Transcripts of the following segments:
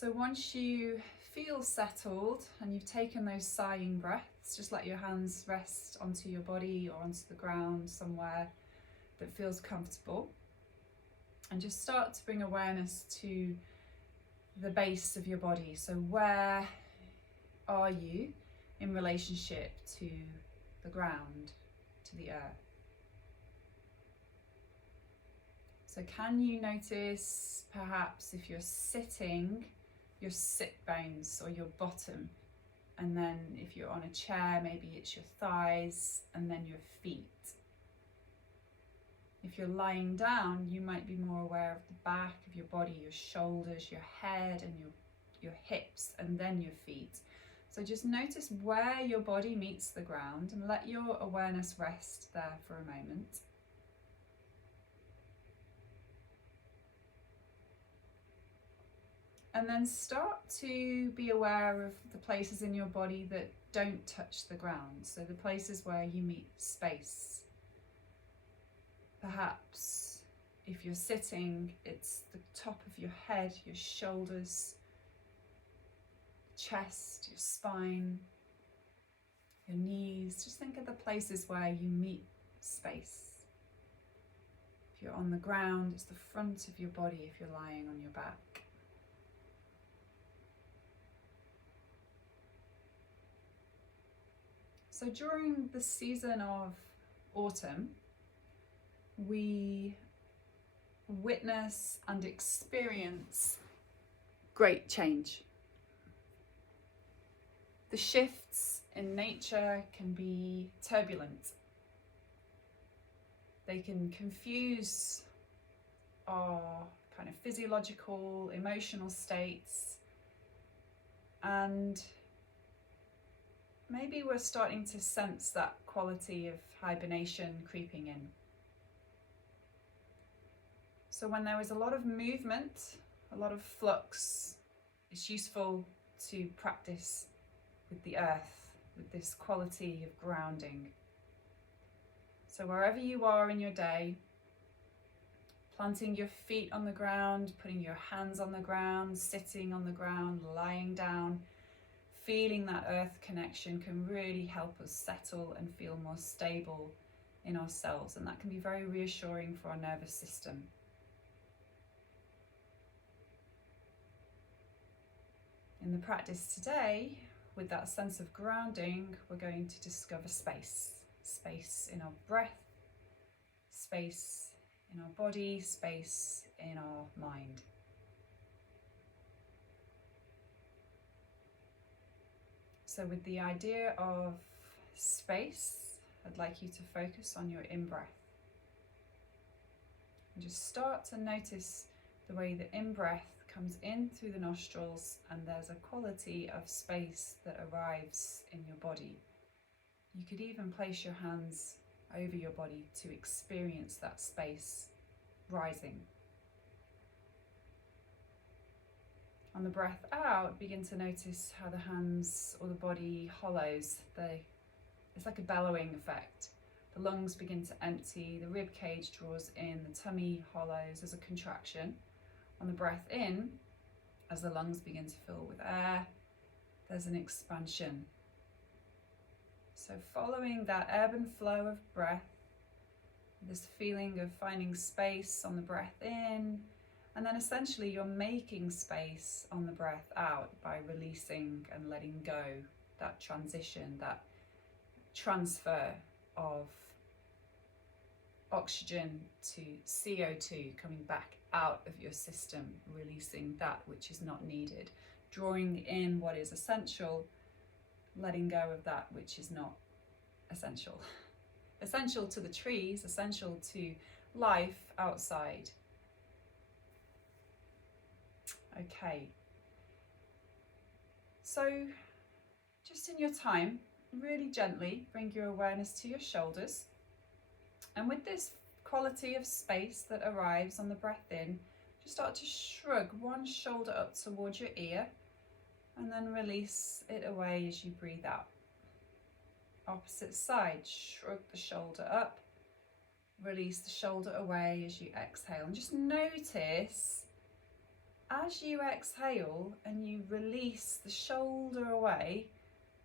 So once you feel settled and you've taken those sighing breaths, just let your hands rest onto your body or onto the ground somewhere that feels comfortable. And just start to bring awareness to the base of your body. So where are you in relationship to the ground, to the earth? So can you notice perhaps if you're sitting, your sit bones or your bottom, and then if you're on a chair, maybe it's your thighs and then your feet. If you're lying down, you might be more aware of the back of your body, your shoulders, your head and your hips, and then your feet. So just notice where your body meets the ground and let your awareness rest there for a moment. And then start to be aware of the places in your body that don't touch the ground. So the places where you meet space. Perhaps if you're sitting, it's the top of your head, your shoulders, chest, your spine, your knees. Just think of the places where you meet space. If you're on the ground, it's the front of your body if you're lying on your back. So during the season of autumn, we witness and experience great change. The shifts in nature can be turbulent. They can confuse our kind of physiological, emotional states, and maybe we're starting to sense that quality of hibernation creeping in. So when there is a lot of movement, a lot of flux, it's useful to practice with the earth, with this quality of grounding. So wherever you are in your day, planting your feet on the ground, putting your hands on the ground, sitting on the ground, lying down, feeling that earth connection can really help us settle and feel more stable in ourselves, and that can be very reassuring for our nervous system. In the practice today, with that sense of grounding, we're going to discover space. Space in our breath, space in our body, space in our mind. So with the idea of space, I'd like you to focus on your in-breath. And just start to notice the way the in-breath comes in through the nostrils, and there's a quality of space that arrives in your body. You could even place your hands over your body to experience that space rising. On the breath out, begin to notice how the hands or the body hollows. It's like a bellowing effect. The lungs begin to empty, the rib cage draws in, the tummy hollows, there's a contraction. On the breath in, as the lungs begin to fill with air, there's an expansion. So following that ebb and flow of breath, this feeling of finding space on the breath in, and then essentially you're making space on the breath out by releasing and letting go, that transition, that transfer of oxygen to CO2 coming back out of your system, releasing that which is not needed, drawing in what is essential, letting go of that which is not essential. Essential to the trees, essential to life outside. Okay. So just in your time, really gently bring your awareness to your shoulders. And with this quality of space that arrives on the breath in, just start to shrug one shoulder up towards your ear and then release it away as you breathe out. Opposite side, shrug the shoulder up, release the shoulder away as you exhale. And just notice as you exhale and you release the shoulder away,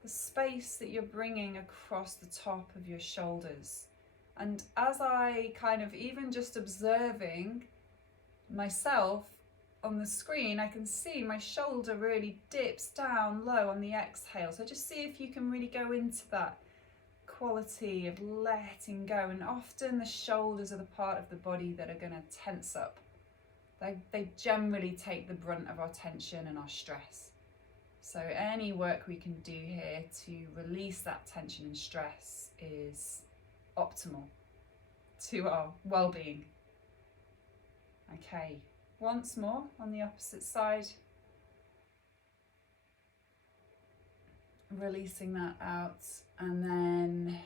the space that you're bringing across the top of your shoulders. And as I kind of, even just observing myself on the screen, I can see my shoulder really dips down low on the exhale. So just see if you can really go into that quality of letting go. And often the shoulders are the part of the body that are going to tense up. They generally take the brunt of our tension and our stress. So any work we can do here to release that tension and stress is optimal to our well-being. Okay, once more on the opposite side. Releasing that out, and then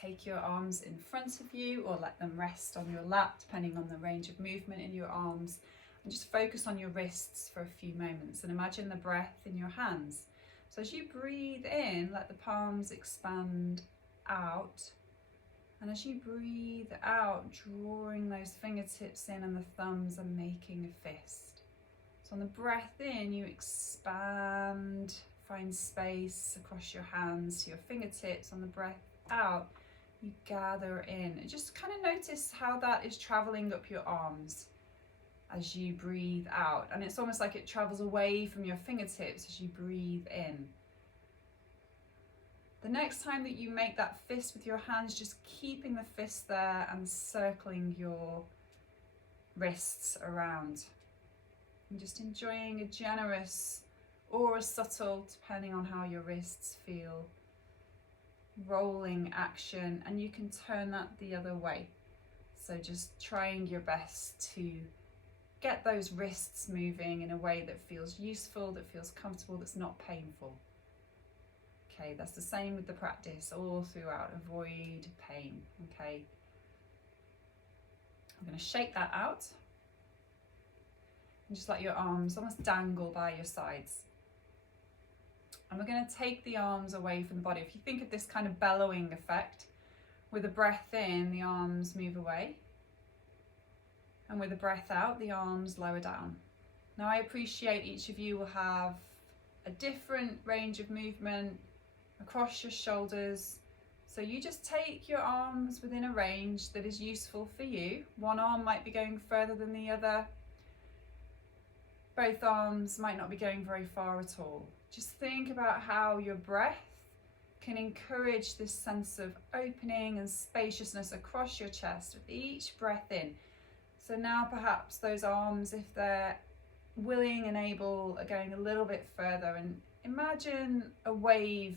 take your arms in front of you or let them rest on your lap, depending on the range of movement in your arms. And just focus on your wrists for a few moments and imagine the breath in your hands. So as you breathe in, let the palms expand out. And as you breathe out, drawing those fingertips in and the thumbs are making a fist. So on the breath in, you expand, find space across your hands to your fingertips. On the breath out, you gather in. And just kind of notice how that is traveling up your arms as you breathe out. And it's almost like it travels away from your fingertips as you breathe in. The next time that you make that fist with your hands, just keeping the fist there and circling your wrists around. And just enjoying a generous or a subtle, depending on how your wrists feel, rolling action, and you can turn that the other way. So just trying your best to get those wrists moving in a way that feels useful, that feels comfortable, that's not painful. Okay, that's the same with the practice all throughout. Avoid pain. Okay, I'm going to shake that out and just let your arms almost dangle by your sides. And we're going to take the arms away from the body. If you think of this kind of bellowing effect, with a breath in, the arms move away. And with a breath out, the arms lower down. Now I appreciate each of you will have a different range of movement across your shoulders. So you just take your arms within a range that is useful for you. One arm might be going further than the other. Both arms might not be going very far at all. Just think about how your breath can encourage this sense of opening and spaciousness across your chest with each breath in. So now perhaps those arms, if they're willing and able, are going a little bit further, and imagine a wave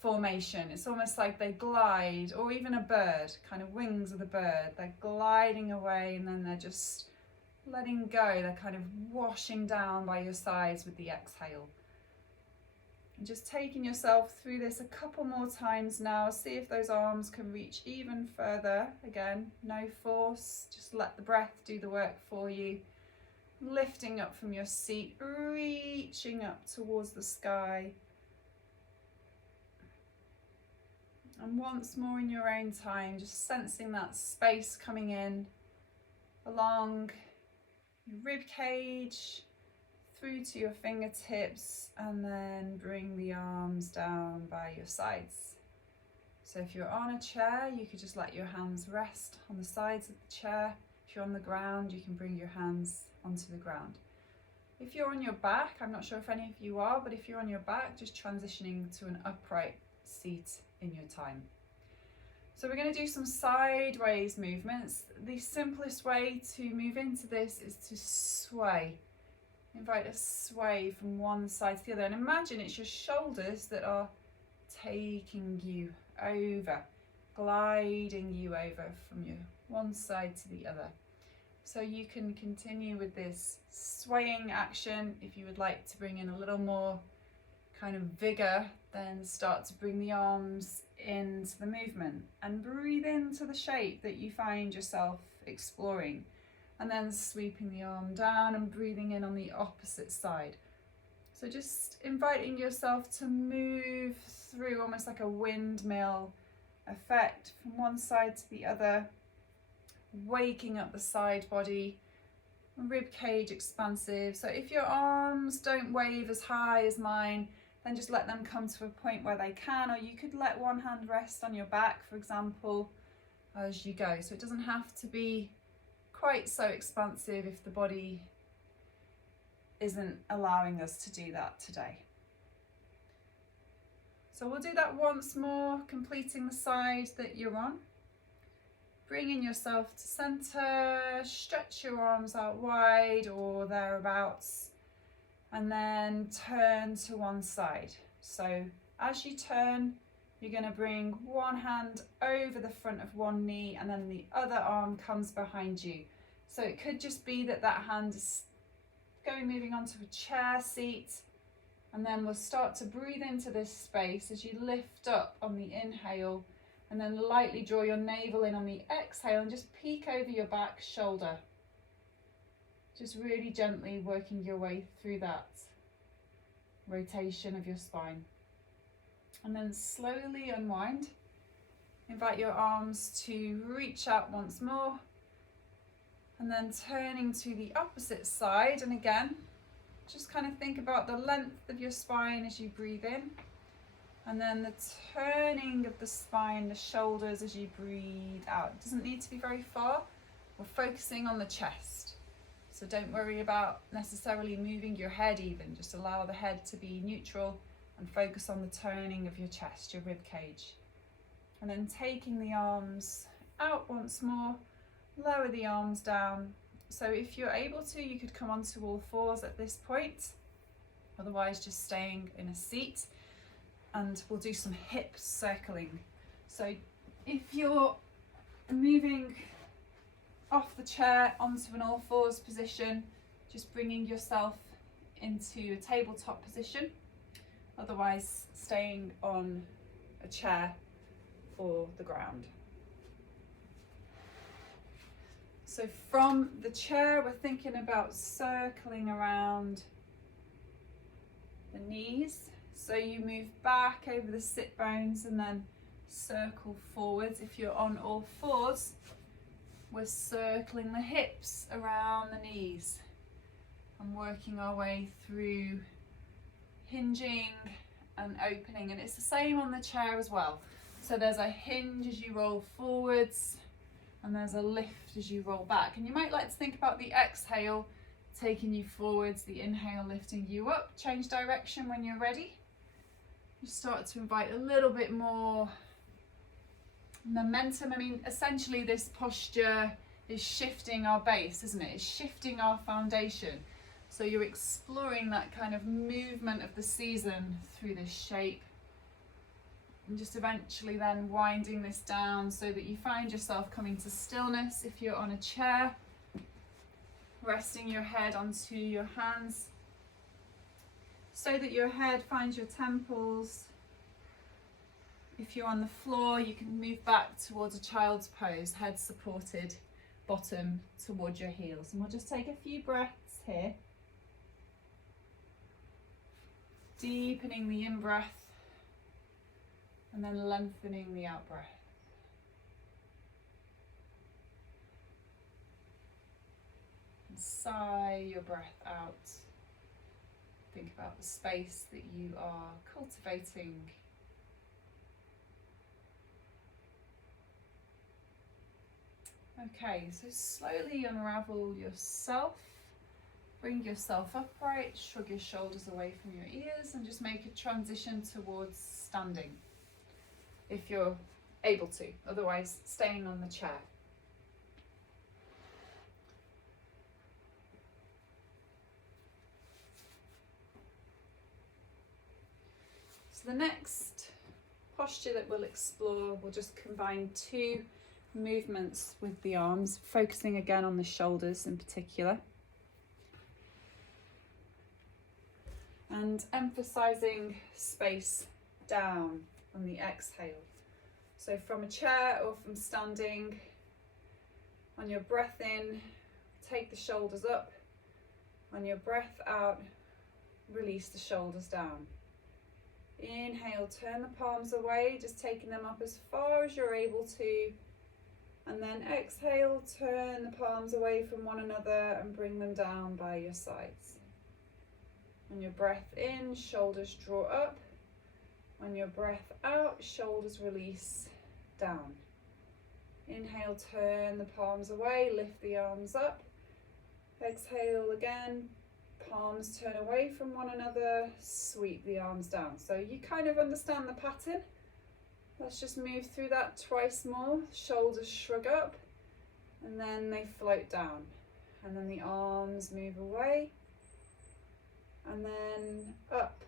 formation. It's almost like they glide, or even a bird, kind of wings of the bird. They're gliding away and then they're just letting go. They're kind of washing down by your sides with the exhale. And just taking yourself through this a couple more times now. See if those arms can reach even further. Again, no force, just let the breath do the work for you. Lifting up from your seat, reaching up towards the sky. And once more in your own time, just sensing that space coming in along your rib cage, through to your fingertips, and then bring the arms down by your sides. So if you're on a chair, you could just let your hands rest on the sides of the chair. If you're on the ground, you can bring your hands onto the ground. If you're on your back, I'm not sure if any of you are, but if you're on your back, just transitioning to an upright seat in your time. So we're going to do some sideways movements. The simplest way to move into this is to sway. Invite a sway from one side to the other, and imagine it's your shoulders that are taking you over, gliding you over from your one side to the other. So you can continue with this swaying action. If you would like to bring in a little more kind of vigor, then start to bring the arms into the movement and breathe into the shape that you find yourself exploring. And then sweeping the arm down and breathing in on the opposite side. So just inviting yourself to move through almost like a windmill effect from one side to the other, waking up the side body, rib cage expansive. So if your arms don't wave as high as mine, then just let them come to a point where they can, or you could let one hand rest on your back, for example, as you go. So it doesn't have to be quite so expansive if the body isn't allowing us to do that today. So we'll do that once more, completing the side that you're on. Bringing yourself to center, stretch your arms out wide or thereabouts, and then turn to one side. So as you turn, you're going to bring one hand over the front of one knee and then the other arm comes behind you. So it could just be that that hand is moving onto a chair seat, and then we'll start to breathe into this space as you lift up on the inhale, and then lightly draw your navel in on the exhale and just peek over your back shoulder. Just really gently working your way through that rotation of your spine. And then slowly unwind. Invite your arms to reach out once more. And then turning to the opposite side. And again, just kind of think about the length of your spine as you breathe in. And then the turning of the spine, the shoulders as you breathe out. It doesn't need to be very far. We're focusing on the chest. So don't worry about necessarily moving your head even. Just allow the head to be neutral and focus on the turning of your chest, your rib cage. And then taking the arms out once more, lower the arms down. So if you're able to, you could come onto all fours at this point. Otherwise, just staying in a seat. And we'll do some hip circling. So if you're moving off the chair onto an all fours position, just bringing yourself into a tabletop position. Otherwise, staying on a chair or the ground. So from the chair, we're thinking about circling around the knees. So you move back over the sit bones and then circle forwards. If you're on all fours, we're circling the hips around the knees and working our way through hinging and opening. And it's the same on the chair as well. So there's a hinge as you roll forwards and there's a lift as you roll back. And you might like to think about the exhale taking you forwards, the inhale lifting you up. Change direction when you're ready. You start to invite a little bit more momentum. I mean, essentially this posture is shifting our base, isn't it? It's shifting our foundation. So you're exploring that kind of movement of the season through this shape. And just eventually then winding this down so that you find yourself coming to stillness if you're on a chair. Resting your head onto your hands so that your head finds your temples. If you're on the floor, you can move back towards a child's pose, head supported, bottom towards your heels. And we'll just take a few breaths here. Deepening the in-breath and then lengthening the out-breath. And sigh your breath out. Think about the space that you are cultivating. Okay, so slowly unravel yourself. Bring yourself upright, shrug your shoulders away from your ears and just make a transition towards standing if you're able to, otherwise staying on the chair. So the next posture that we'll explore, we'll just combine two movements with the arms, focusing again on the shoulders in particular. And emphasizing space down on the exhale. So from a chair or from standing, on your breath in, take the shoulders up. On your breath out, release the shoulders down. Inhale, turn the palms away, just taking them up as far as you're able to. And then exhale, turn the palms away from one another and bring them down by your sides. On your breath in, shoulders draw up. On your breath out, shoulders release down. Inhale, turn the palms away, lift the arms up. Exhale again, palms turn away from one another, sweep the arms down. So you kind of understand the pattern. Let's just move through that twice more. Shoulders shrug up and then they float down. And then the arms move away and then up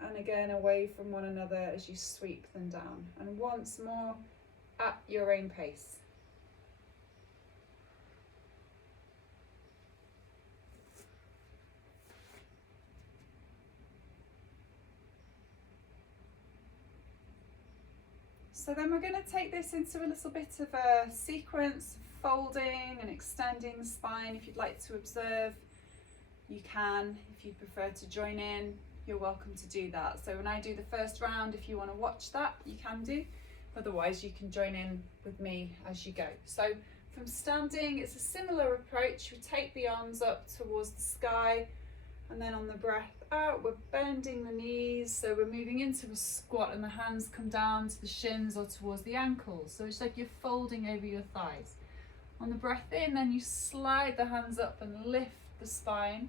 and again away from one another as you sweep them down. And once more at your own pace. So then we're going to take this into a little bit of a sequence, folding and extending the spine. If you'd like to observe, you can. If you prefer to join in, you're welcome to do that. So when I do the first round, if you want to watch that, you can do. Otherwise, you can join in with me as you go. So from standing, it's a similar approach. We take the arms up towards the sky, and then on the breath out, we're bending the knees. So we're moving into a squat and the hands come down to the shins or towards the ankles. So it's like you're folding over your thighs. On the breath in, then you slide the hands up and lift the spine.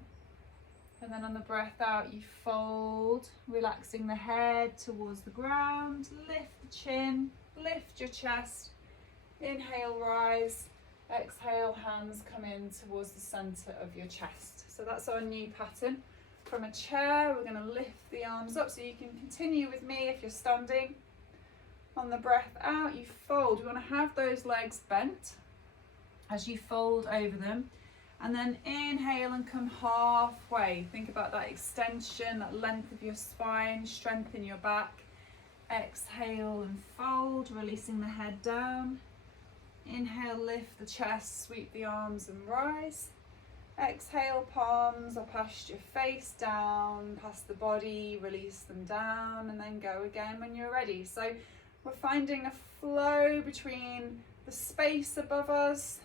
And then on the breath out, you fold, relaxing the head towards the ground, lift the chin, lift your chest. Inhale, rise. Exhale, hands come in towards the center of your chest. So that's our new pattern. From a chair, we're going to lift the arms up so you can continue with me if you're standing. On the breath out, you fold. We want to have those legs bent as you fold over them. And then inhale and come halfway. Think about that extension, that length of your spine, strengthen your back. Exhale and fold, releasing the head down. Inhale, lift the chest, sweep the arms and rise. Exhale, palms are past your face, down, past the body, release them down, and then go again when you're ready. So we're finding a flow between the space above us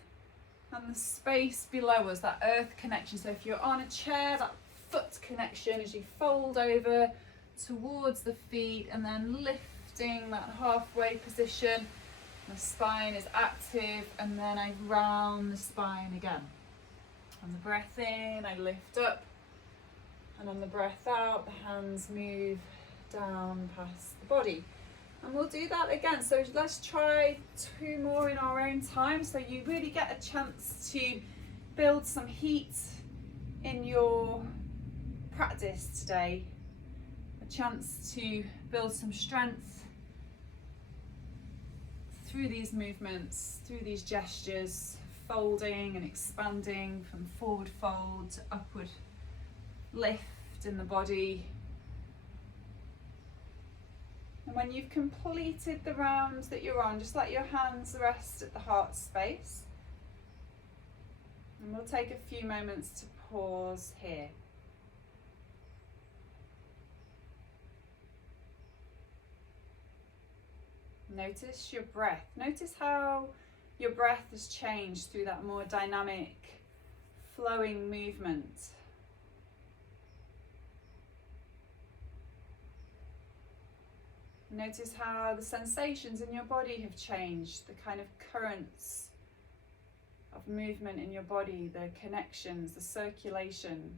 and the space below us, that earth connection. So if you're on a chair, that foot connection as you fold over towards the feet and then lifting that halfway position. The spine is active, and then I round the spine again. On the breath in, I lift up, and on the breath out, the hands move down past the body. And we'll do that again. So let's try 2 more in our own time, so you really get a chance to build some heat in your practice today, a chance to build some strength through these movements, through these gestures, folding and expanding from forward fold to upward lift in the body. And when you've completed the rounds that you're on, just let your hands rest at the heart space. And we'll take a few moments to pause here. Notice your breath. Notice how your breath has changed through that more dynamic, flowing movement. Notice how the sensations in your body have changed, the kind of currents of movement in your body, the connections, the circulation.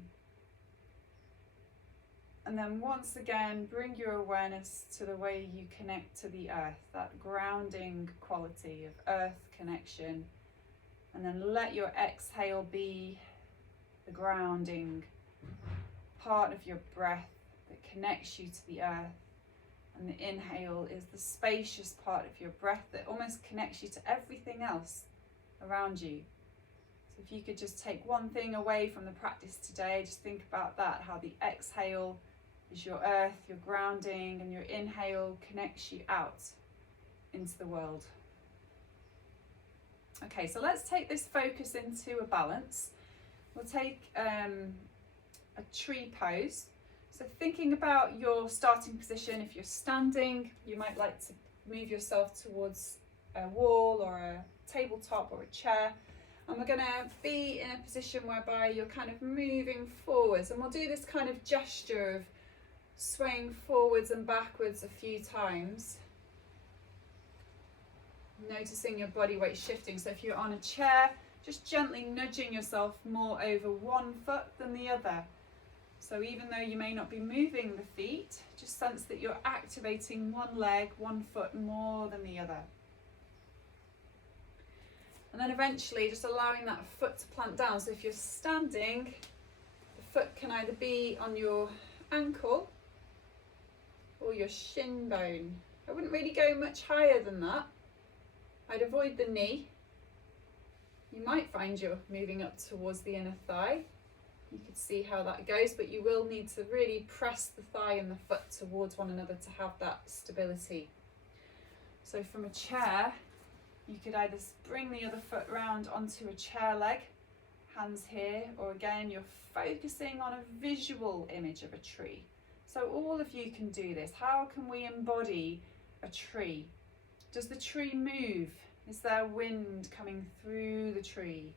And then once again, bring your awareness to the way you connect to the earth, that grounding quality of earth connection. And then let your exhale be the grounding part of your breath that connects you to the earth. And the inhale is the spacious part of your breath that almost connects you to everything else around you. So if you could just take one thing away from the practice today, just think about that, how the exhale is your earth, your grounding, and your inhale connects you out into the world. Okay, so let's take this focus into a balance. We'll take a tree pose. So thinking about your starting position, if you're standing, you might like to move yourself towards a wall or a tabletop or a chair. And we're going to be in a position whereby you're kind of moving forwards, and we'll do this kind of gesture of swaying forwards and backwards a few times, noticing your body weight shifting. So if you're on a chair, just gently nudging yourself more over one foot than the other. So even though you may not be moving the feet, just sense that you're activating one leg, one foot more than the other. And then eventually just allowing that foot to plant down. So if you're standing, the foot can either be on your ankle or your shin bone. I wouldn't really go much higher than that. I'd avoid the knee. You might find you're moving up towards the inner thigh. You could see how that goes, but you will need to really press the thigh and the foot towards one another to have that stability. So from a chair, you could either bring the other foot round onto a chair leg, hands here, or again, you're focusing on a visual image of a tree. So all of you can do this. How can we embody a tree? Does the tree move? Is there wind coming through the tree?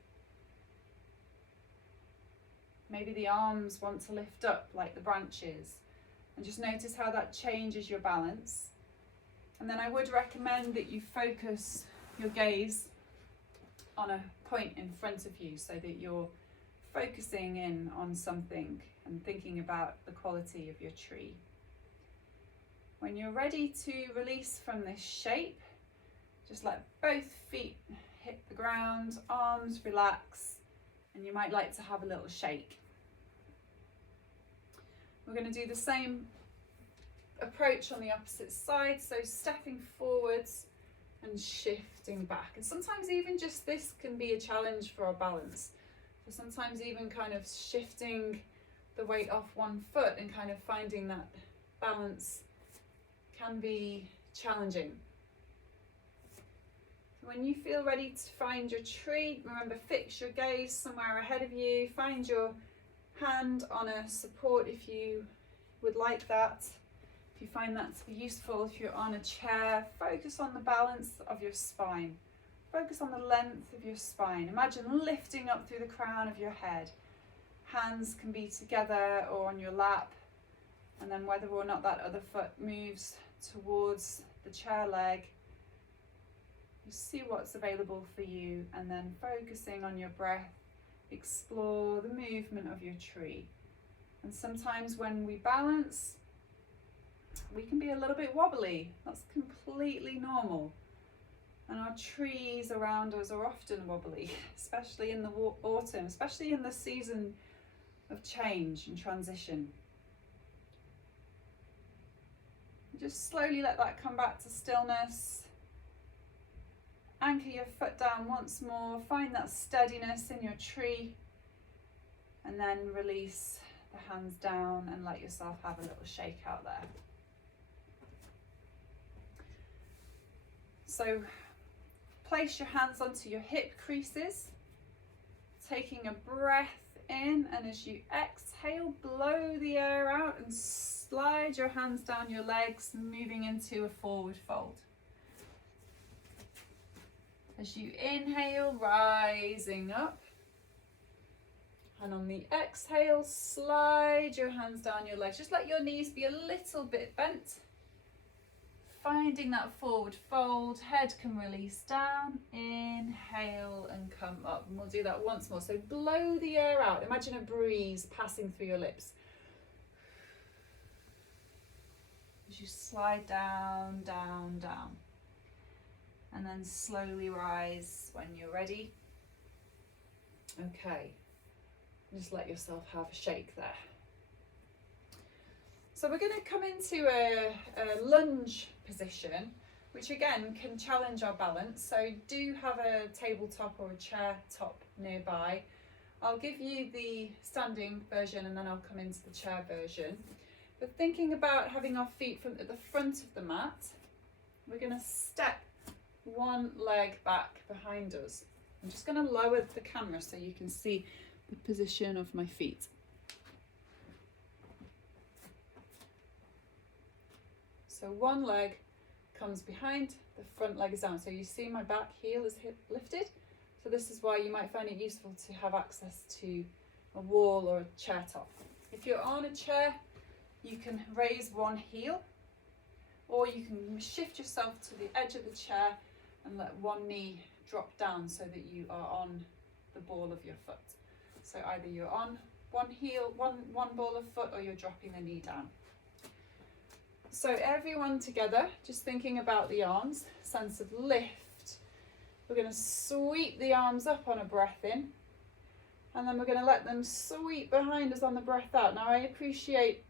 Maybe the arms want to lift up like the branches, and just notice how that changes your balance. And then I would recommend that you focus your gaze on a point in front of you so that you're focusing in on something and thinking about the quality of your tree. When you're ready to release from this shape, just let both feet hit the ground, arms relax, and you might like to have a little shake. We're going to do the same approach on the opposite side, so stepping forwards and shifting back. And sometimes even just this can be a challenge for our balance. So sometimes even kind of shifting the weight off one foot and kind of finding that balance can be challenging. When you feel ready to find your tree, remember, fix your gaze somewhere ahead of you. Find your hand on a support if you would like that. If you find that to be useful, if you're on a chair, focus on the balance of your spine. Focus on the length of your spine. Imagine lifting up through the crown of your head. Hands can be together or on your lap, and then whether or not that other foot moves towards the chair leg, you see what's available for you, and then focusing on your breath, explore the movement of your tree. And sometimes when we balance, we can be a little bit wobbly. That's completely normal. And our trees around us are often wobbly, especially in the autumn, especially in the season of change and transition. Just slowly let that come back to stillness. Anchor your foot down once more, find that steadiness in your tree, and then release the hands down and let yourself have a little shake out there. So place your hands onto your hip creases, taking a breath in, and as you exhale, blow the air out and slide your hands down your legs, moving into a forward fold. As you inhale, rising up, and on the exhale, slide your hands down your legs. Just let your knees be a little bit bent. Finding that forward fold, head can release down, inhale and come up. And we'll do that once more. So blow the air out. Imagine a breeze passing through your lips. As you slide down, down, down. And then slowly rise when you're ready. Okay, just let yourself have a shake there. So we're going to come into a lunge position, which again can challenge our balance. So do have a tabletop or a chair top nearby. I'll give you the standing version and then I'll come into the chair version. But thinking about having our feet at the front of the mat, we're going to step one leg back behind us. I'm just going to lower the camera so you can see the position of my feet. So one leg comes behind, the front leg is down. So you see my back heel is lifted. So this is why you might find it useful to have access to a wall or a chair top. If you're on a chair, you can raise one heel, or you can shift yourself to the edge of the chair and let one knee drop down so that you are on the ball of your foot. So either you're on one heel, one ball of foot, or you're dropping the knee down. So everyone together, just thinking about the arms, sense of lift. We're going to sweep the arms up on a breath in, and then we're going to let them sweep behind us on the breath out. Now I appreciate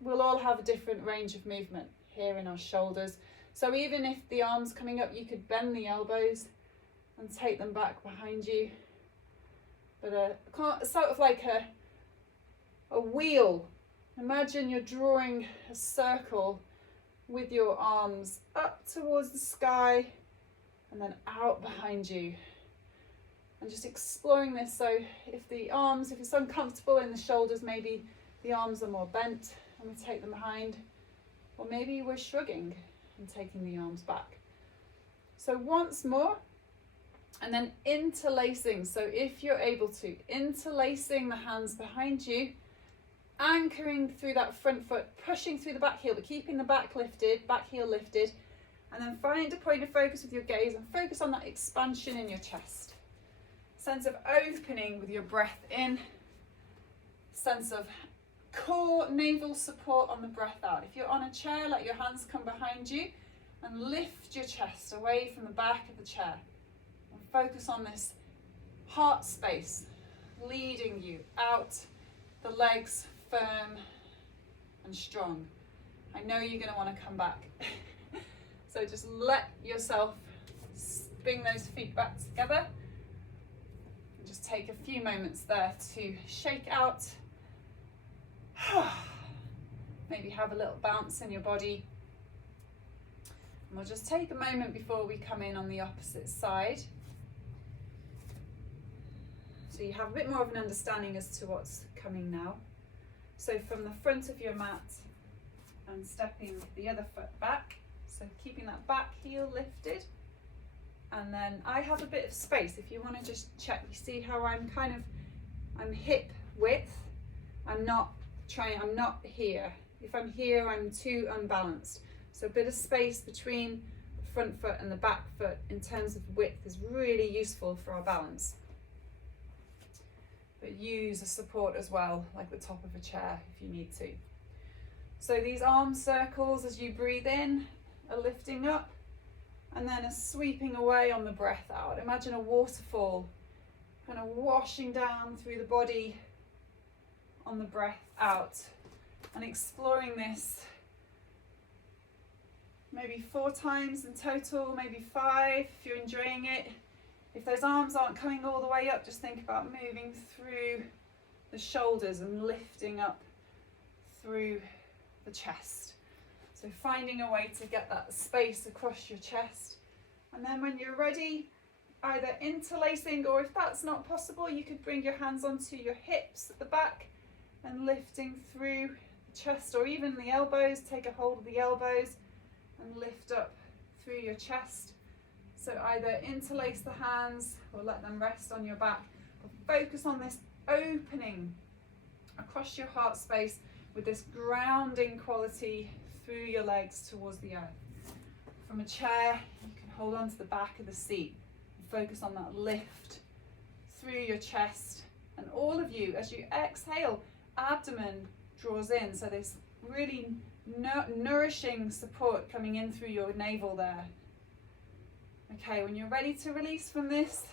we'll all have a different range of movement here in our shoulders. So even if the arms coming up, you could bend the elbows and take them back behind you. But sort of like a wheel. Imagine you're drawing a circle with your arms up towards the sky and then out behind you. And just exploring this. So if it's uncomfortable in the shoulders, maybe the arms are more bent and we take them behind. Or maybe we're shrugging and taking the arms back. So once more, and then interlacing. So if you're able to, interlacing the hands behind you, anchoring through that front foot, pushing through the back heel, but keeping the back heel lifted, and then find a point of focus with your gaze and focus on that expansion in your chest. Sense of opening with your breath in, sense of core navel support on the breath out. If you're on a chair, let your hands come behind you and lift your chest away from the back of the chair. And focus on this heart space, leading you out, the legs firm and strong. I know you're going to want to come back. So just let yourself bring those feet back together. And just take a few moments there to shake out. Maybe have a little bounce in your body. And we'll just take a moment before we come in on the opposite side. So you have a bit more of an understanding as to what's coming now. So from the front of your mat and stepping the other foot back. So keeping that back heel lifted. And then I have a bit of space. If you want to just check, you see how I'm hip width. I'm not here. If I'm here, I'm too unbalanced. So a bit of space between the front foot and the back foot in terms of width is really useful for our balance. But use a support as well, like the top of a chair if you need to. So these arm circles as you breathe in are lifting up and then a sweeping away on the breath out. Imagine a waterfall kind of washing down through the body on the breath out, and exploring this maybe 4 times in total, maybe 5 if you're enjoying it. If those arms aren't coming all the way up, just think about moving through the shoulders and lifting up through the chest. So finding a way to get that space across your chest. And then when you're ready, either interlacing, or if that's not possible, you could bring your hands onto your hips at the back and lifting through the chest, or even the elbows. Take a hold of the elbows and lift up through your chest. So either interlace the hands or let them rest on your back. But focus on this opening across your heart space with this grounding quality through your legs towards the earth. From a chair, you can hold on to the back of the seat and focus on that lift through your chest. And all of you, as you exhale, abdomen draws in. So this really nourishing support coming in through your navel there. Okay, when you're ready to release from this,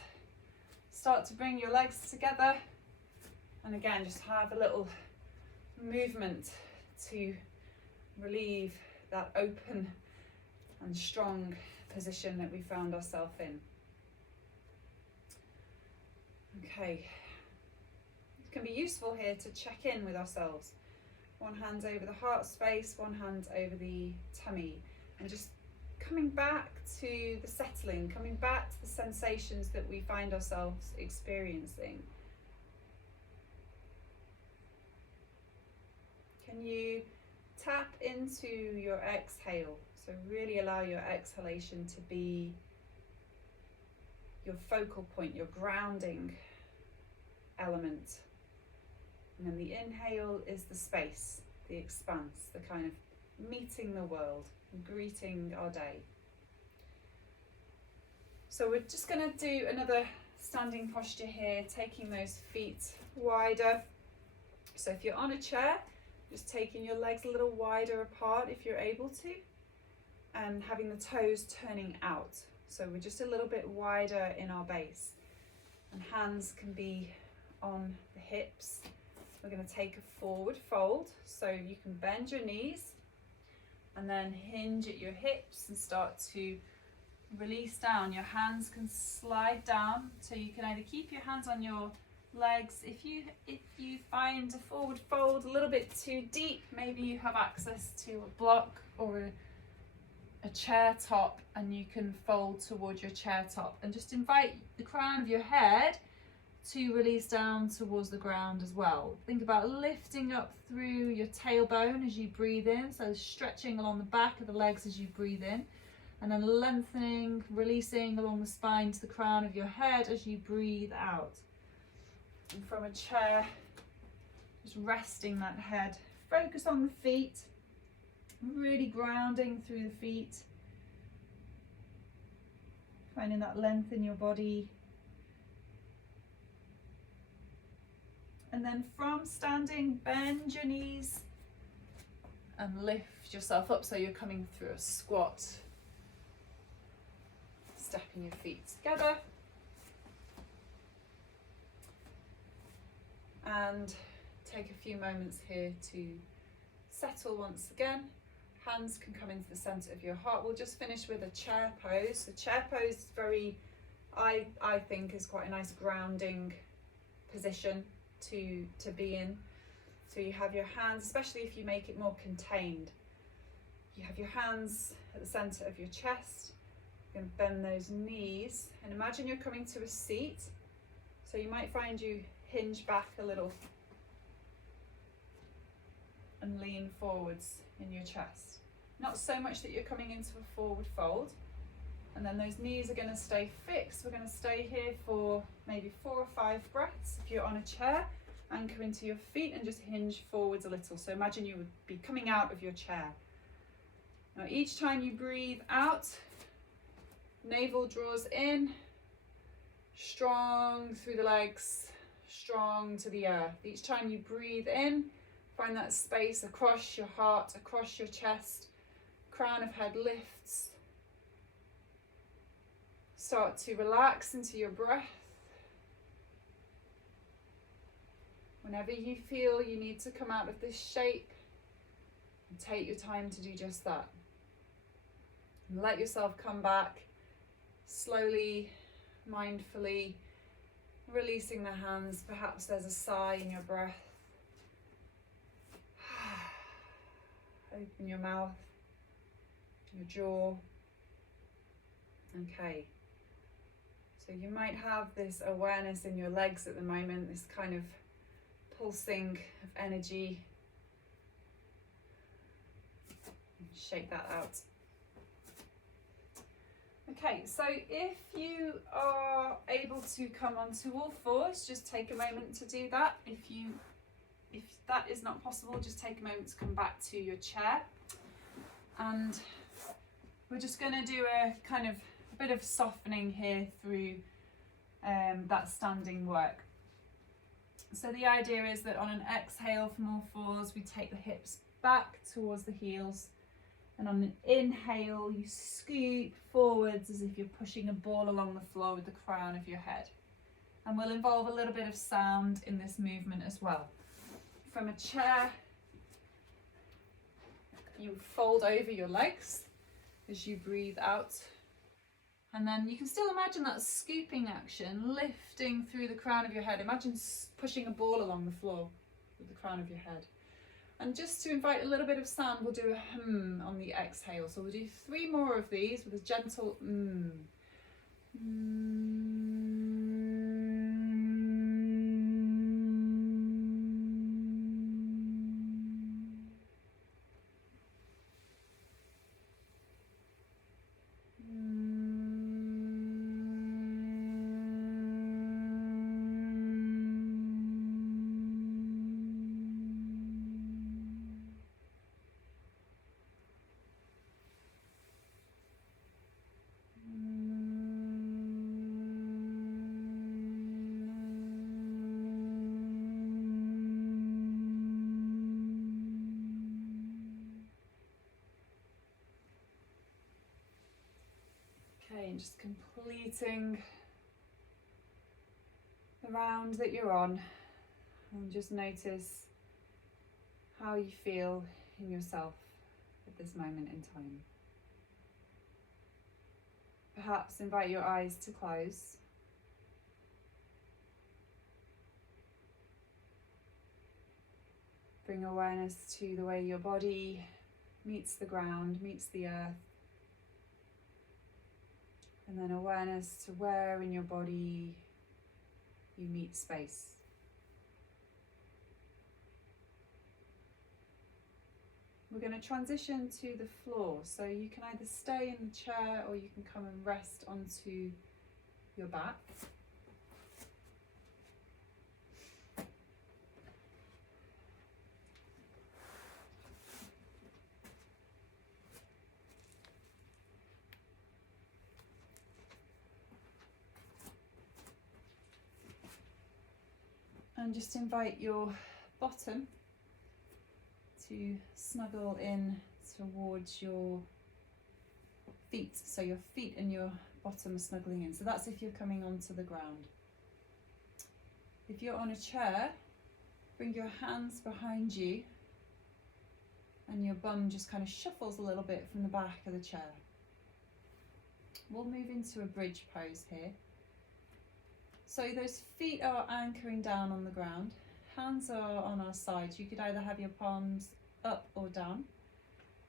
start to bring your legs together. And again, just have a little movement to relieve that open and strong position that we found ourselves in. Okay, it can be useful here to check in with ourselves. One hand over the heart space, one hand over the tummy, and just coming back to the settling, coming back to the sensations that we find ourselves experiencing. Can you tap into your exhale. So really allow your exhalation to be your focal point, your grounding element. And then the inhale is the space, the expanse, the kind of meeting the world and greeting our day. So we're just going to do another standing posture here, taking those feet wider. So if you're on a chair, just taking your legs a little wider apart if you're able to, and having the toes turning out. So we're just a little bit wider in our base. And hands can be on the hips. We're going to take a forward fold, so you can bend your knees and then hinge at your hips and start to release down. Your hands can slide down, so you can either keep your hands on your legs. If you find a forward fold a little bit too deep, maybe you have access to a block or a chair top, and you can fold towards your chair top and just invite the crown of your head to release down towards the ground as well. Think about lifting up through your tailbone as you breathe in, so stretching along the back of the legs as you breathe in, and then lengthening, releasing along the spine to the crown of your head as you breathe out. And from a chair, just resting that head. Focus on the feet, really grounding through the feet, finding that length in your body. And then from standing, bend your knees and lift yourself up so you're coming through a squat. Stepping your feet together. And take a few moments here to settle once again. Hands can come into the center of your heart. We'll just finish with a chair pose. The chair pose is very, I think, is quite a nice grounding position to be in. So you have your hands, especially if you make it more contained, you have your hands at the center of your chest. You're going to bend those knees and imagine you're coming to a seat. So you might find you hinge back a little and lean forwards in your chest. Not so much that you're coming into a forward fold. And then those knees are going to stay fixed. We're going to stay here for maybe 4 or 5 breaths. If you're on a chair, anchor into your feet and just hinge forwards a little. So imagine you would be coming out of your chair. Now each time you breathe out, navel draws in, strong through the legs, strong to the earth. Each time you breathe in, find that space across your heart, across your chest, crown of head lifts. Start to relax into your breath. Whenever you feel you need to come out of this shape, take your time to do just that. And let yourself come back slowly, mindfully, releasing the hands. Perhaps there's a sigh in your breath. Open your mouth, your jaw. Okay. So you might have this awareness in your legs at the moment, this kind of pulsing of energy. Shake that out. Okay, so if you are able to come onto all fours, just take a moment to do that. If that is not possible, just take a moment to come back to your chair. And we're just going to do a kind of a bit of softening here through that standing work. So the idea is that on an exhale from all fours, we take the hips back towards the heels, and on an inhale you scoop forwards as if you're pushing a ball along the floor with the crown of your head. And we'll involve a little bit of sound in this movement as well. From a chair, you fold over your legs as you breathe out. And then you can still imagine that scooping action, lifting through the crown of your head. Imagine pushing a ball along the floor with the crown of your head. And just to invite a little bit of sound, we'll do a hum on the exhale. So we'll do 3 more of these with a gentle Okay, and just completing the round that you're on, and just notice how you feel in yourself at this moment in time. Perhaps invite your eyes to close. Bring awareness to the way your body meets the ground, meets the earth. And then awareness to where in your body you meet space. We're going to transition to the floor, so you can either stay in the chair or you can come and rest onto your back. And just invite your bottom to snuggle in towards your feet. So your feet and your bottom are snuggling in. So that's if you're coming onto the ground. If you're on a chair, bring your hands behind you and your bum just kind of shuffles a little bit from the back of the chair. We'll move into a bridge pose here. So those feet are anchoring down on the ground. Hands are on our sides. You could either have your palms up or down.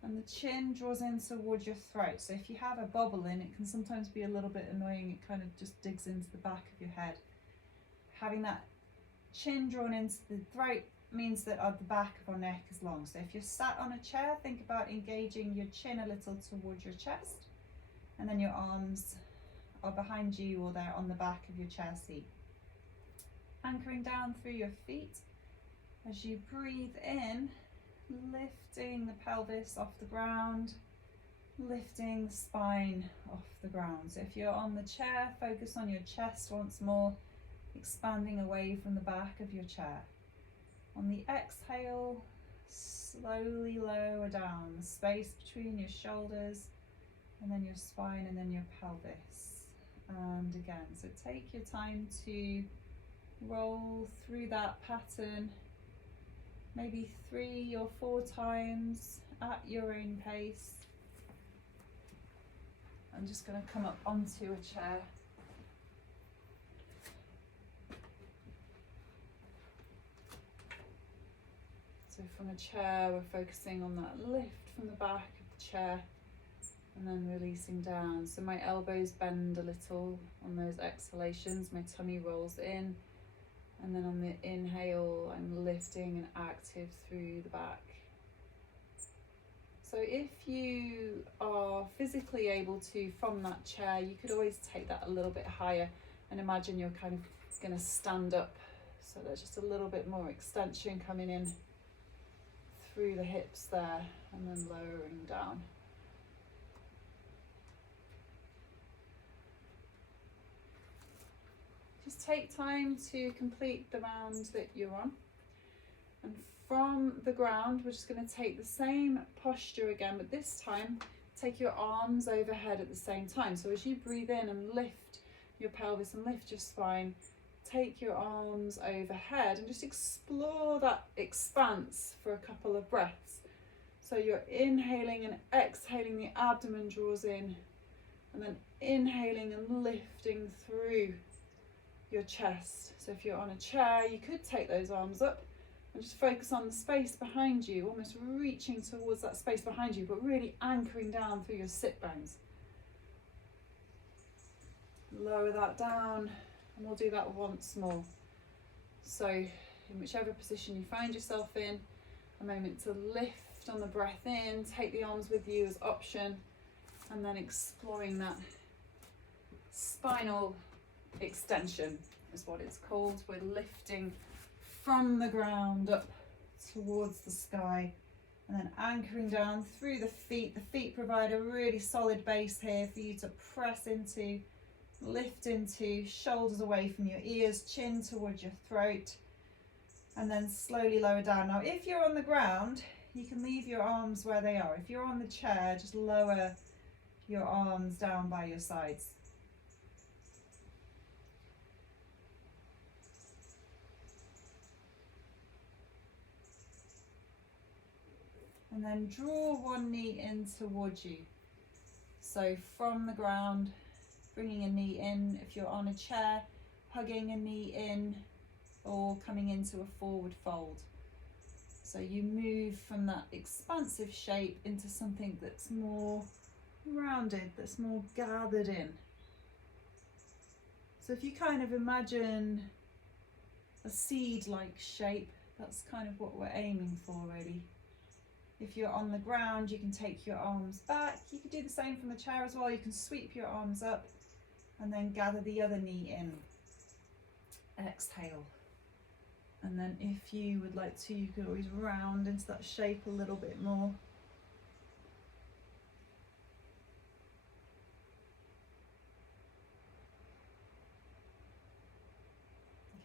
And the chin draws in towards your throat. So if you have a bobble in, it can sometimes be a little bit annoying. It kind of just digs into the back of your head. Having that chin drawn into the throat means that the back of our neck is long. So if you're sat on a chair, think about engaging your chin a little towards your chest. And then your arms are behind you or they're on the back of your chair seat. Anchoring down through your feet. As you breathe in, lifting the pelvis off the ground, lifting the spine off the ground. So if you're on the chair, focus on your chest once more, expanding away from the back of your chair. On the exhale, slowly lower down the space between your shoulders and then your spine and then your pelvis. And again, so take your time to roll through that pattern, maybe 3 or 4 times at your own pace. I'm just going to come up onto a chair. So from a chair, we're focusing on that lift from the back of the chair and then releasing down. So my elbows bend a little on those exhalations, my tummy rolls in, and then on the inhale, I'm lifting and active through the back. So if you are physically able to, from that chair, you could always take that a little bit higher and imagine you're kind of going to stand up. So there's just a little bit more extension coming in through the hips there and then lowering down. Just take time to complete the round that you're on. And from the ground, we're just going to take the same posture again, but this time take your arms overhead at the same time. So as you breathe in and lift your pelvis and lift your spine, take your arms overhead and just explore that expanse for a couple of breaths. So you're inhaling and exhaling, the abdomen draws in, and then inhaling and lifting through your chest. So if you're on a chair, you could take those arms up and just focus on the space behind you, almost reaching towards that space behind you, but really anchoring down through your sit bones. Lower that down, and we'll do that once more. So in whichever position you find yourself in, a moment to lift on the breath in, take the arms with you as option, and then exploring that spinal extension is what it's called. We're lifting from the ground up towards the sky and then anchoring down through the feet. The feet provide a really solid base here for you to press into, lift into, shoulders away from your ears, chin towards your throat, and then slowly lower down. Now if you're on the ground, you can leave your arms where they are. If you're on the chair, just lower your arms down by your sides. And then draw one knee in towards you. So from the ground, bringing a knee in. If you're on a chair, hugging a knee in or coming into a forward fold. So you move from that expansive shape into something that's more rounded, that's more gathered in. So if you kind of imagine a seed-like shape, that's kind of what we're aiming for really. If you're on the ground, you can take your arms back. You can do the same from the chair as well. You can sweep your arms up and then gather the other knee in. Exhale. And then if you would like to, you could always round into that shape a little bit more.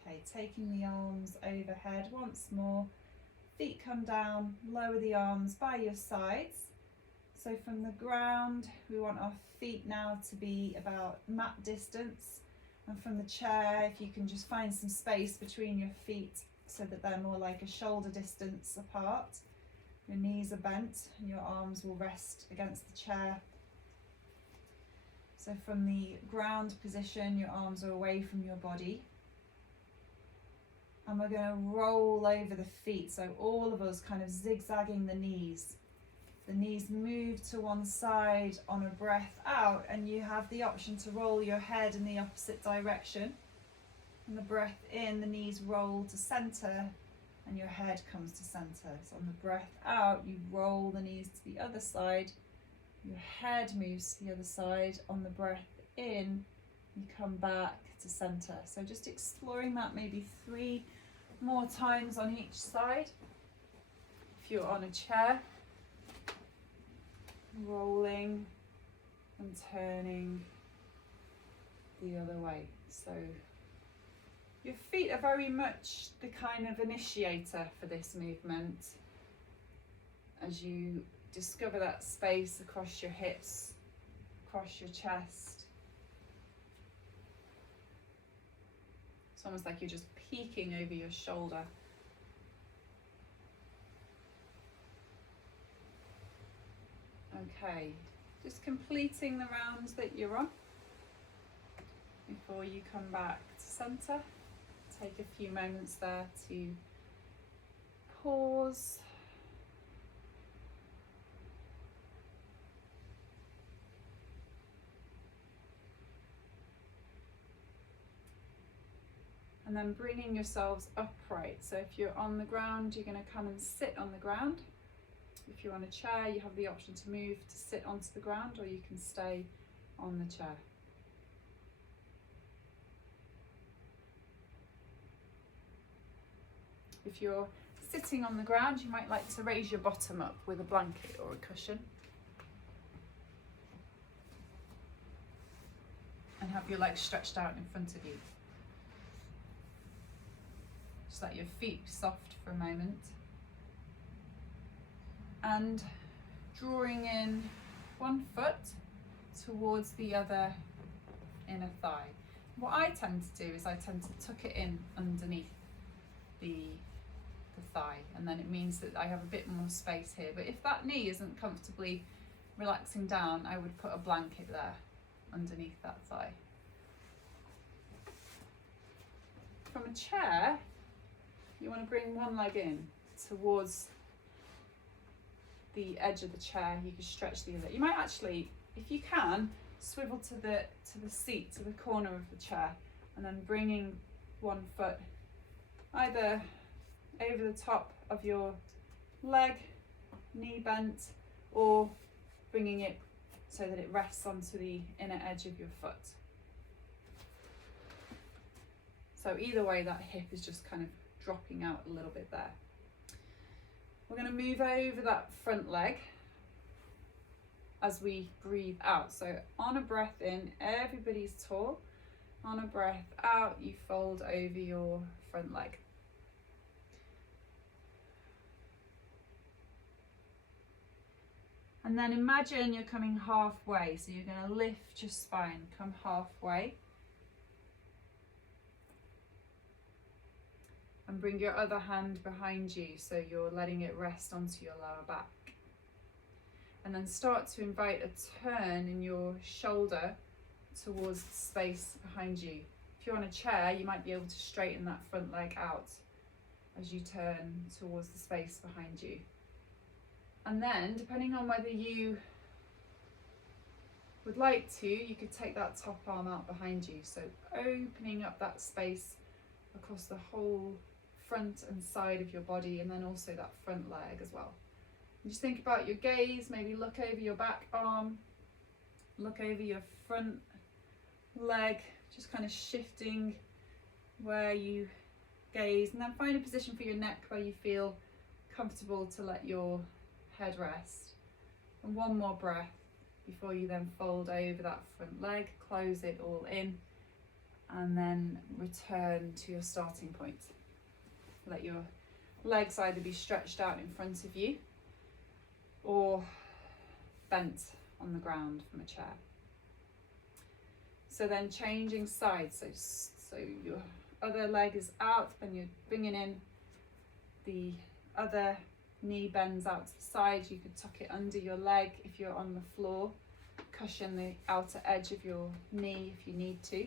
Okay, taking the arms overhead once more. Feet come down, lower the arms by your sides. So from the ground, we want our feet now to be about mat distance. And from the chair, if you can just find some space between your feet so that they're more like a shoulder distance apart. Your knees are bent and your arms will rest against the chair. So from the ground position, your arms are away from your body. And we're going to roll over the feet. So all of us kind of zigzagging the knees. The knees move to one side on a breath out, and you have the option to roll your head in the opposite direction. And the breath in, the knees roll to center and your head comes to center. So on the breath out, you roll the knees to the other side, your head moves to the other side. On the breath in, you come back to center. So just exploring that maybe 3 more times on each side. If you're on a chair, rolling and turning the other way. So your feet are very much the kind of initiator for this movement. As you discover that space across your hips, across your chest. It's almost like you're just peeking over your shoulder. Okay, just completing the rounds that you're on before you come back to center. Take a few moments there to pause. And then bringing yourselves upright. So if you're on the ground, you're going to come and sit on the ground. If you're on a chair, you have the option to move to sit onto the ground, or you can stay on the chair. If you're sitting on the ground, you might like to raise your bottom up with a blanket or a cushion. And have your legs stretched out in front of you. Just let your feet be soft for a moment. And drawing in one foot towards the other inner thigh. What I tend to do is I tend to tuck it in underneath the thigh, and then it means that I have a bit more space here. But if that knee isn't comfortably relaxing down, I would put a blanket there underneath that thigh. From a chair, you want to bring one leg in towards the edge of the chair. You can stretch the other. You might actually, if you can, swivel to the seat, to the corner of the chair, and then bringing one foot either over the top of your leg, knee bent, or bringing it so that it rests onto the inner edge of your foot. So either way, that hip is just kind of dropping out a little bit there. We're going to move over that front leg as we breathe out. So on a breath in, everybody's tall. On a breath out, you fold over your front leg. And And then imagine you're coming halfway. So you're going to lift your spine, come halfway. And bring your other hand behind you so you're letting it rest onto your lower back. And then start to invite a turn in your shoulder towards the space behind you. If you're on a chair, you might be able to straighten that front leg out as you turn towards the space behind you. And then, depending on whether you would like to, you could take that top arm out behind you. So opening up that space across the whole front and side of your body, and then also that front leg as well. And just think about your gaze, maybe look over your back arm, look over your front leg, just kind of shifting where you gaze, and then find a position for your neck where you feel comfortable to let your head rest. And one more breath before you then fold over that front leg, close it all in, and then return to your starting point. Let your legs either be stretched out in front of you or bent on the ground from a chair. So then changing sides, so your other leg is out and you're bringing in the other knee, bends out to the side. You could tuck it under your leg if you're on the floor, cushion the outer edge of your knee if you need to.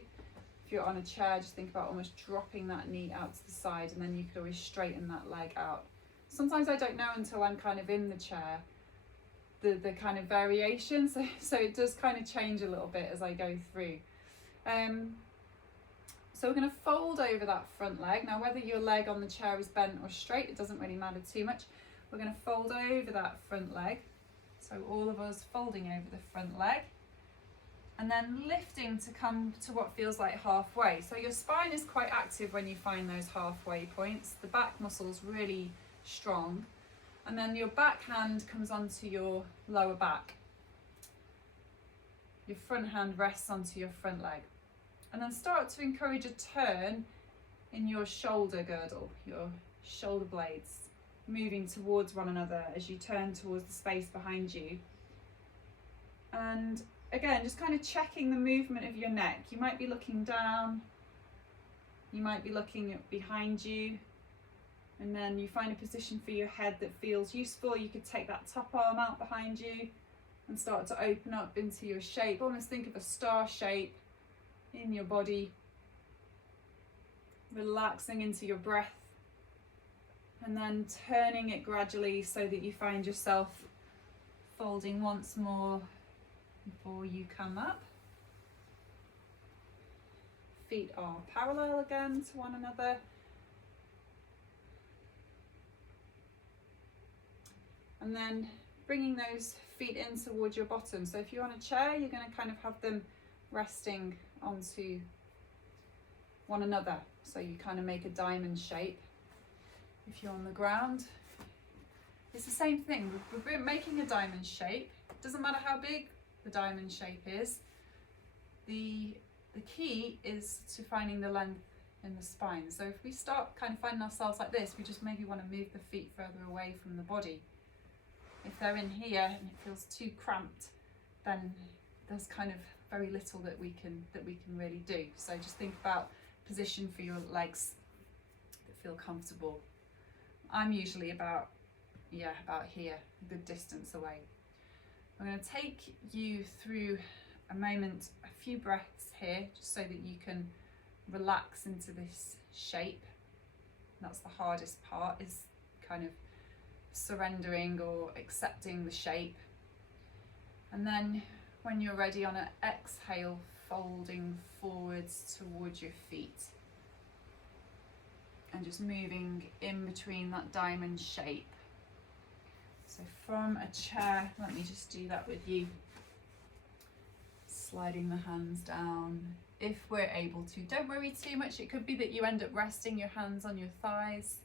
If you're on a chair, just think about almost dropping that knee out to the side, and then you could always straighten that leg out. Sometimes I don't know until I'm kind of in the chair the kind of variation, so it does kind of change a little bit as I go through. So we're going to fold over that front leg. Now, whether your leg on the chair is bent or straight, it doesn't really matter too much. We're going to fold over that front leg. So all of us folding over the front leg. And then lifting to come to what feels like halfway. So your spine is quite active when you find those halfway points. The back muscle's really strong. And then your back hand comes onto your lower back. Your front hand rests onto your front leg. And then start to encourage a turn in your shoulder girdle, your shoulder blades, moving towards one another as you turn towards the space behind you. And again, just kind of checking the movement of your neck. You might be looking down, you might be looking behind you, and then you find a position for your head that feels useful. You could take that top arm out behind you and start to open up into your shape. Almost think of a star shape in your body, relaxing into your breath, and then turning it gradually so that you find yourself folding once more before you come up. Feet are parallel again to one another. And then bringing those feet in towards your bottom. So if you're on a chair, you're going to kind of have them resting onto one another. So you kind of make a diamond shape. If you're on the ground, it's the same thing. We're making a diamond shape. It doesn't matter how big the diamond shape is. The key is to finding the length in the spine. So if we start kind of finding ourselves like this, we just maybe want to move the feet further away from the body. If they're in here and it feels too cramped, then there's kind of very little that we can really do. So just think about position for your legs that feel comfortable. I'm usually about here, a good distance away. I'm going to take you through a moment, a few breaths here, just so that you can relax into this shape. That's the hardest part, is kind of surrendering or accepting the shape. And then when you're ready, on an exhale, folding forwards towards your feet and just moving in between that diamond shape. So from a chair, let me just do that with you. Sliding the hands down if we're able to. Don't worry too much. It could be that you end up resting your hands on your thighs.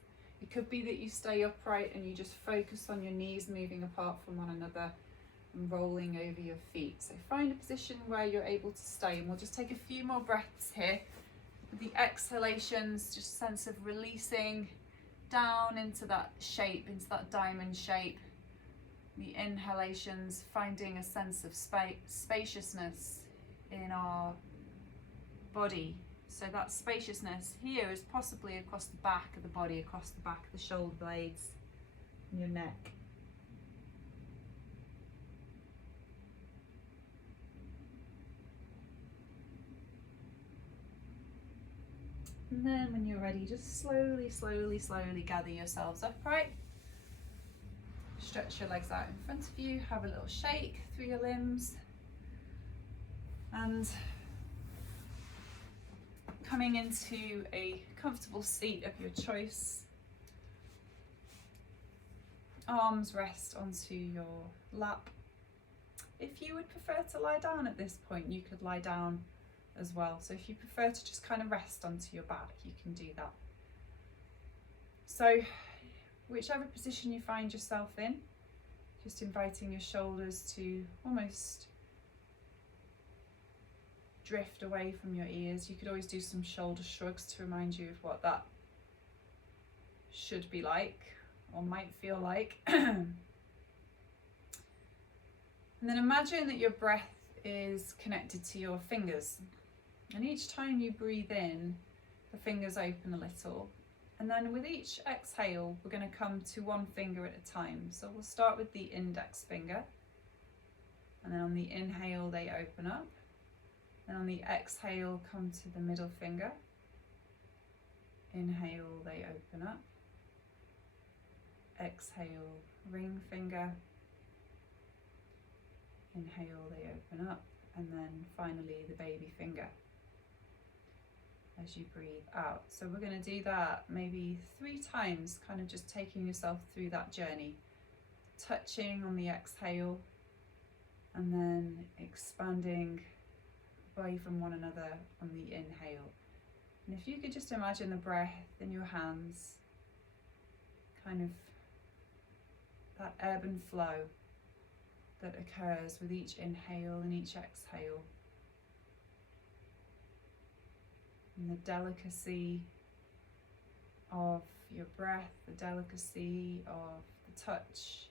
It could be that you stay upright and you just focus on your knees moving apart from one another and rolling over your feet. So find a position where you're able to stay, and we'll just take a few more breaths here. With the exhalations, just a sense of releasing down into that shape, into that diamond shape, The inhalations, finding a sense of spaciousness in our body. So that spaciousness here is possibly across the back of the body, across the back of the shoulder blades and your neck. And then when you're ready, just slowly, slowly, slowly gather yourselves upright. Stretch your legs out in front of you, have a little shake through your limbs. And coming into a comfortable seat of your choice. Arms rest onto your lap. If you would prefer to lie down at this point, you could lie down as well. So if you prefer to just kind of rest onto your back, you can do that. So whichever position you find yourself in, just inviting your shoulders to almost drift away from your ears. You could always do some shoulder shrugs to remind you of what that should be like or might feel like. And then imagine that your breath is connected to your fingers. And each time you breathe in, the fingers open a little. And then with each exhale, we're going to come to one finger at a time. So we'll start with the index finger. And then on the inhale, they open up. And on the exhale, come to the middle finger. Inhale, they open up. Exhale, ring finger. Inhale, they open up. And then finally, the baby finger as you breathe out. So we're going to do that maybe 3 times, kind of just taking yourself through that journey. Touching on the exhale and then expanding away from one another on the inhale. And if you could just imagine the breath in your hands, kind of that ebb and flow that occurs with each inhale and each exhale. And the delicacy of your breath, the delicacy of the touch.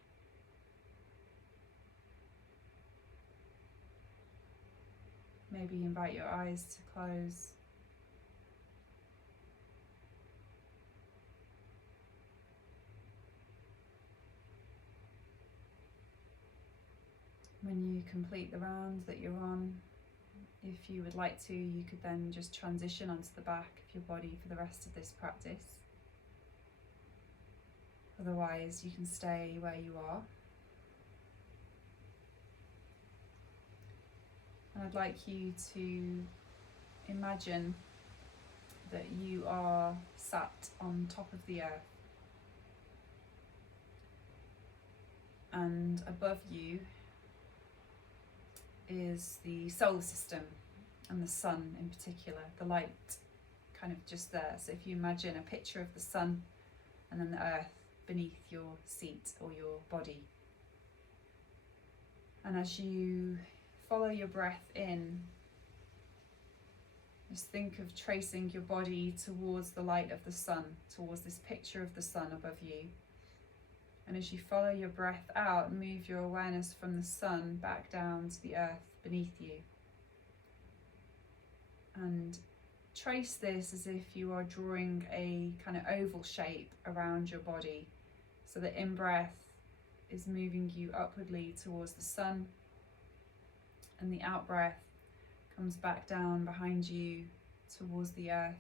Maybe invite your eyes to close. When you complete the round that you're on, if you would like to, you could then just transition onto the back of your body for the rest of this practice. Otherwise, you can stay where you are. And I'd like you to imagine that you are sat on top of the earth. And above you is the solar system and the sun in particular, the light kind of just there. So if you imagine a picture of the sun and then the earth beneath your seat or your body. And as you follow your breath in, just think of tracing your body towards the light of the sun, towards this picture of the sun above you. And as you follow your breath out, move your awareness from the sun back down to the earth beneath you. And trace this as if you are drawing a kind of oval shape around your body. So the in-breath is moving you upwardly towards the sun, and the out-breath comes back down behind you towards the earth.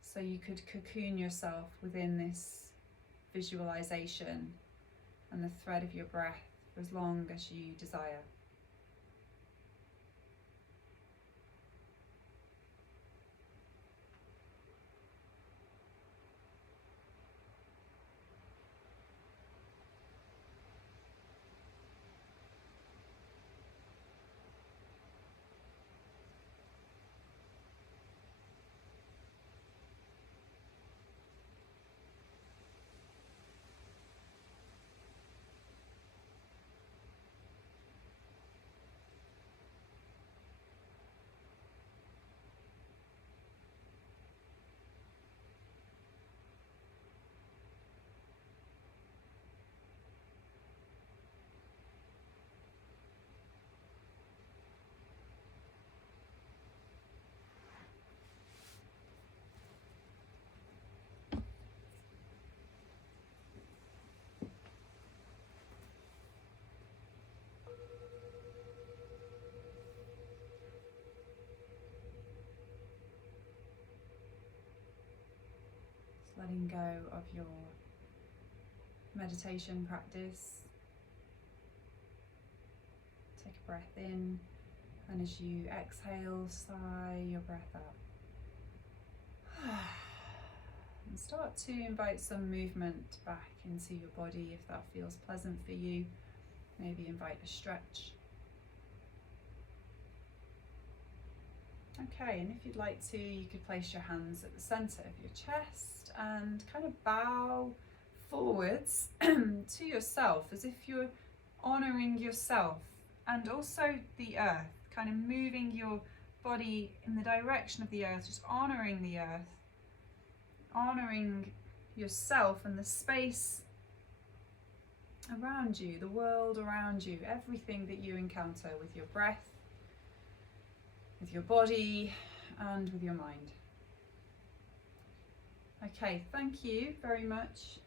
So you could cocoon yourself within this visualization and the thread of your breath for as long as you desire. letting go of your meditation practice. Take a breath in, and as you exhale, sigh your breath out. And start to invite some movement back into your body if that feels pleasant for you. Maybe invite a stretch. Okay, and if you'd like to, you could place your hands at the centre of your chest and kind of bow forwards to yourself as if you're honouring yourself and also the earth, kind of moving your body in the direction of the earth, just honouring the earth, honouring yourself and the space around you, the world around you, everything that you encounter with your breath, with your body and with your mind. Okay, thank you very much